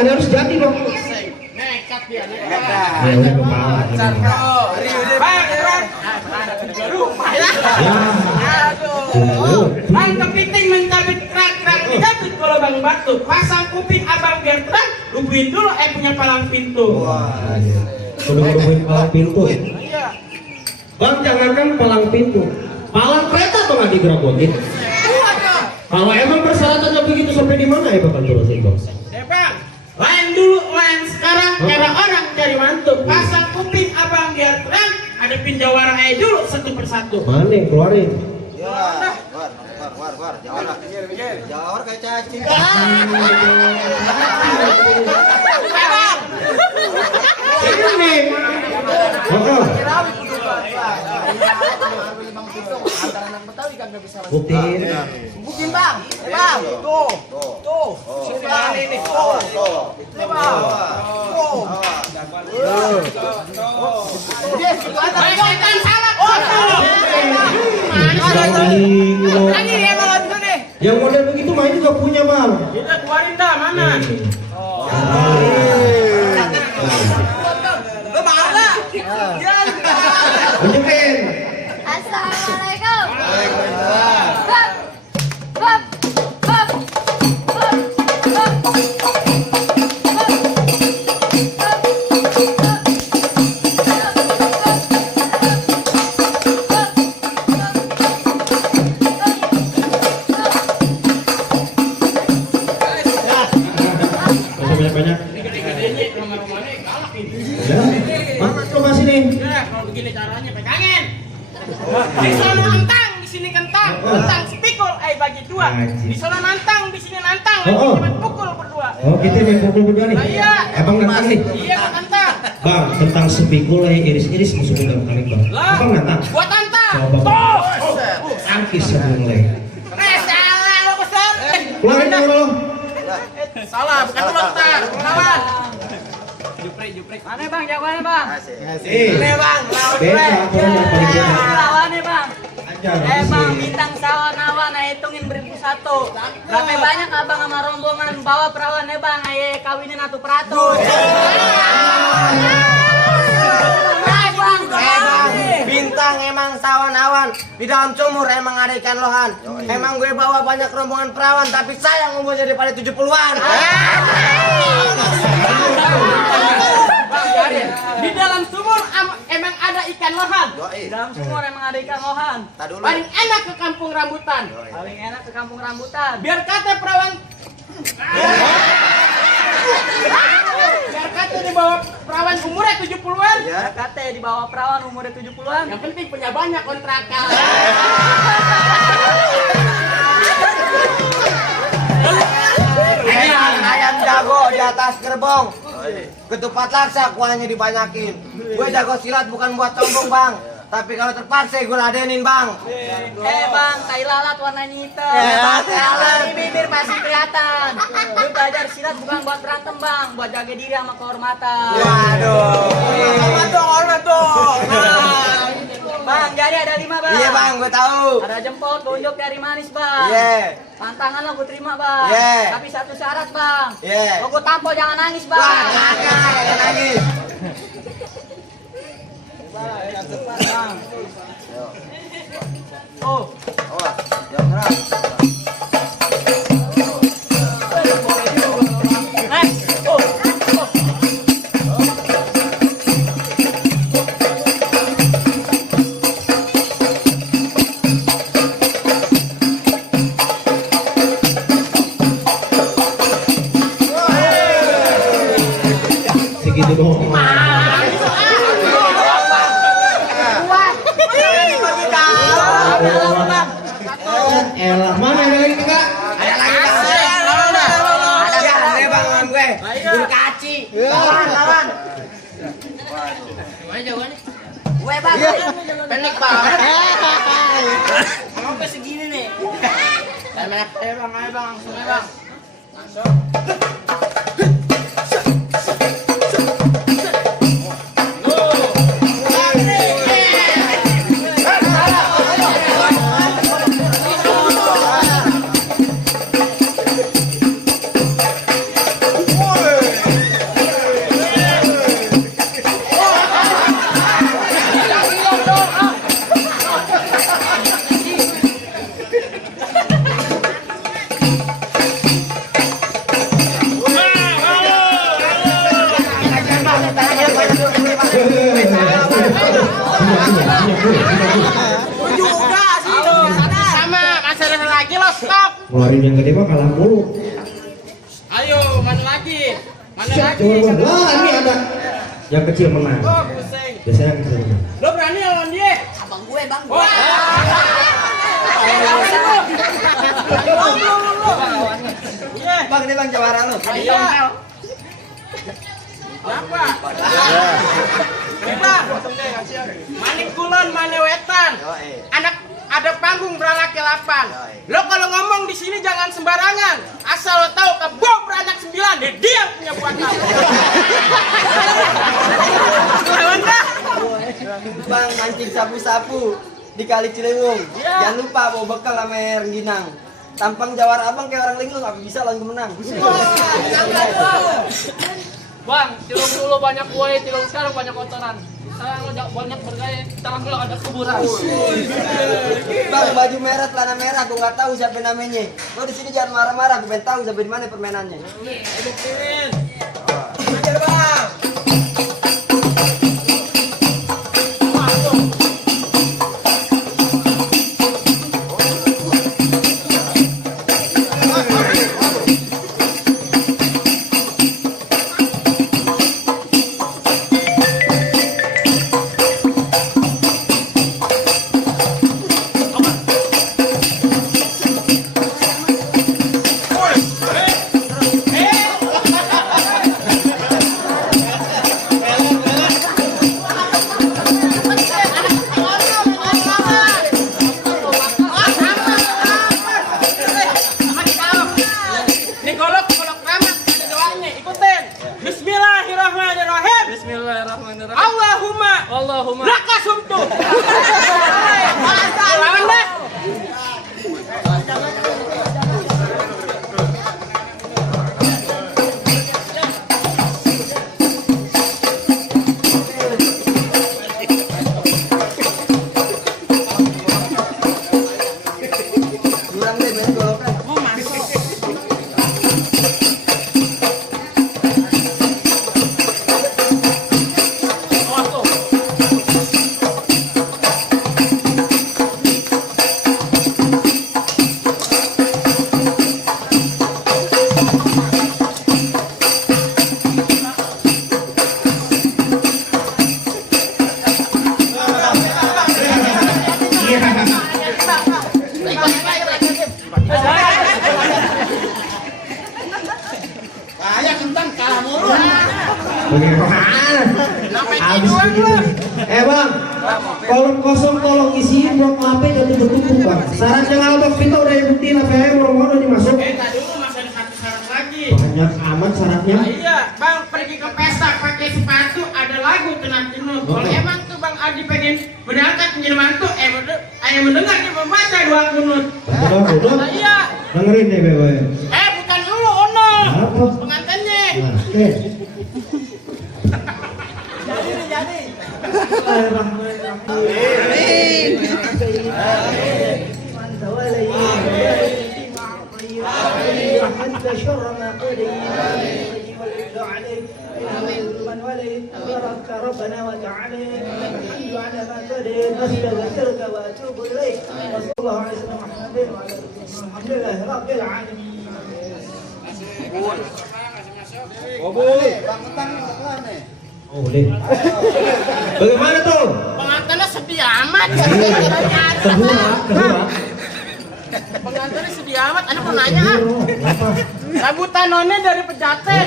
ini harus jadi dong. Nekat dia. Ya udah kepala. Bang kepiting mencabik krak-krak dijatuh kalau bang batu. Pasang kuping abang biar terang. Lubuin dulu punya palang pintu. Udah ngerubuhin palang pintu. Bang jangankan palang pintu, palang kereta tuh nggak digerogotin. Kalau emang persyaratannya begitu sampai di mana ya bakal terus bang? Bang, lain dulu, lain sekarang. Cara orang cari mantu. Pasang kuping abang biar terang. Hadapin jawara dulu satu persatu. Mana yang keluarin? War, jawar kayak cacing. Ini. Buktiin. Bukin bang, tuh. Sebelah ini, tuh. Yang model begitu mah juga punya bang. Kita keluarin dah mana? Tunjukin. Assalamualaikum. Banyak-banyak. Gede-gedenya rumah-rumahnya galak ini. Bang, coba sini. Ya, kalau begini caranya pegangin. Di sana nantang, di sini kentang. Kentang sepikul, bagi dua. Di sana nantang, di sini nantang. Cuma pukul berdua. Oh, gitu main pukul berdua nih. Iya. Abang nantang nih. Iya, gua nantang. Bang, tentang sepikul iris-iris masukin dalam kali bang. Abang nantang. Gua tantang. Coba. Tuh. Angkis sebelum mulai. Salah lo pesan. Keluarin dulu lo. Salah, bukan lo nantang. Lawan. Juprik. Mana bang, jawabannya bang? Ini bang, lawan gue. Lawannya bang. Bang, bintang sawan awan, hitungin 1001. Berapa banyak abang sama rombongan bawa perawan bang, ayo kawinin atu peratus. Bintang emang sawan awan, di dalam sumur emang ada ikan lohan. Emang gue bawa banyak rombongan perawan, tapi sayang umurnya daripada 70-an. Di dalam sumur emang ada ikan lohan. Di dalam sumur emang ada ikan lohan. Paling enak ke kampung rambutan. Paling enak ke kampung rambutan. Biar kata perawan. Biar kata di bawah perawan umurnya 70-an. Kate di bawah perawan umurnya 70-an. Yang penting punya banyak kontrakan. Ayam jago di atas gerbong, ketupat laksa kuahnya dibanyakin. Gue jago silat bukan buat sombong bang, tapi kalau terpaksa gue ladenin bang. Bang, tai lalat warnanya hitam. Di bibir masih kelihatan. Lu belajar silat bukan buat berantem bang, buat jaga diri sama kehormatan. Waduh, hormat dong. Bang, jadi ada 5 bang. Iya bang, gue tahu. Ada jempol, tunjuk dari manis bang. Iya. Tantangan lo gue terima bang. Iya. Tapi satu syarat bang. Iya. Lo gue tampol jangan nangis bang. Wah, kagak nangis. Oh. Jam berapa? Segitu doang. Elah, mana ada lagi kak? Ada lagi bang. Ada bang lawan gue. Bulu kaci. Lawan. Gue bang. Pendek banget. Sampai segini nih. Ayo bang, langsung aja bang. keluarin yang gede mah kalah mulu. Ayo, mana lagi? Mana Siap, lagi? lah ini ada yang kecil menang. Oh, pusing. Biasanya yang kecil menang. Lo berani lawan dia? Abang gue, bang. Wah. Iya. Bang, ini bang jawara lu. Iya. Siapa? Kita. Maning Kulon, Mane Wetan. Anak ada panggung beranak ke-8. Lo kalau ngomong di sini jangan sembarangan. Asal lo tahu kebo beranak 9, dia yang punya buatan. Lawan dah. Bang, mancing sapu-sapu di Kali Ciliwung. Iya. Jangan lupa bawa bekal sama air rengginang. Tampang jawara abang kayak orang linglung, apa bisa langsung menang. Bang, tilung dulu banyak buaya, tilung sekarang banyak kotoran. Sekarang lo banyak bergaya, sekarang lo ada kuburan. Bang, baju merah, celana merah, aku nggak tahu siapa namanya. Lo di sini jangan marah-marah, aku pengen tahu sampai di mana permainannya. Ajar bang. Ini golok ramah, ada doanya, ikutin. Bismillahirrahmanirrahim. Bismillahirrahmanirrahim. Allahumma laka sumtu. Lawan deh. Kurang deh main golokan. Bagaimana? Sampai Habis tiduran begitu. lu. Bang, kolom kosong tolong isiin blok HP dan tutup bang. Syaratnya ngabak kita udah buktiin apa yang mau dimasuk. Tadi dulu masih ada satu syarat lagi. Banyak amat syaratnya. Nah, iya, bang pergi ke pesta pakai sepatu ada lagu tenang tenut. Kalau Oke. emang tuh bang Adi pengen berangkat menjadi mantu, ayah mendengar dia membaca 2 kunut. Udah. Nah, iya. Dengerin nih bebe. Bukan dulu, Ono. Apa? Pengantinnya. Nah, oke. أنت شر ما قضيت والعبد عليك من وليت بارك ربنا وتعالى الحمد على ما قضيت أستغفرك وأتوب إليك وصلى الله على سيدنا محمد وعلى آله وصحبه الحمد لله رب العالمين. Oh, boleh. Bagaimana tuh? Pengantinnya sedih amat. Kedua. Pengantinnya sedih amat. Anak mau nanya ah. Apa? Rambutan none dari Pejaten.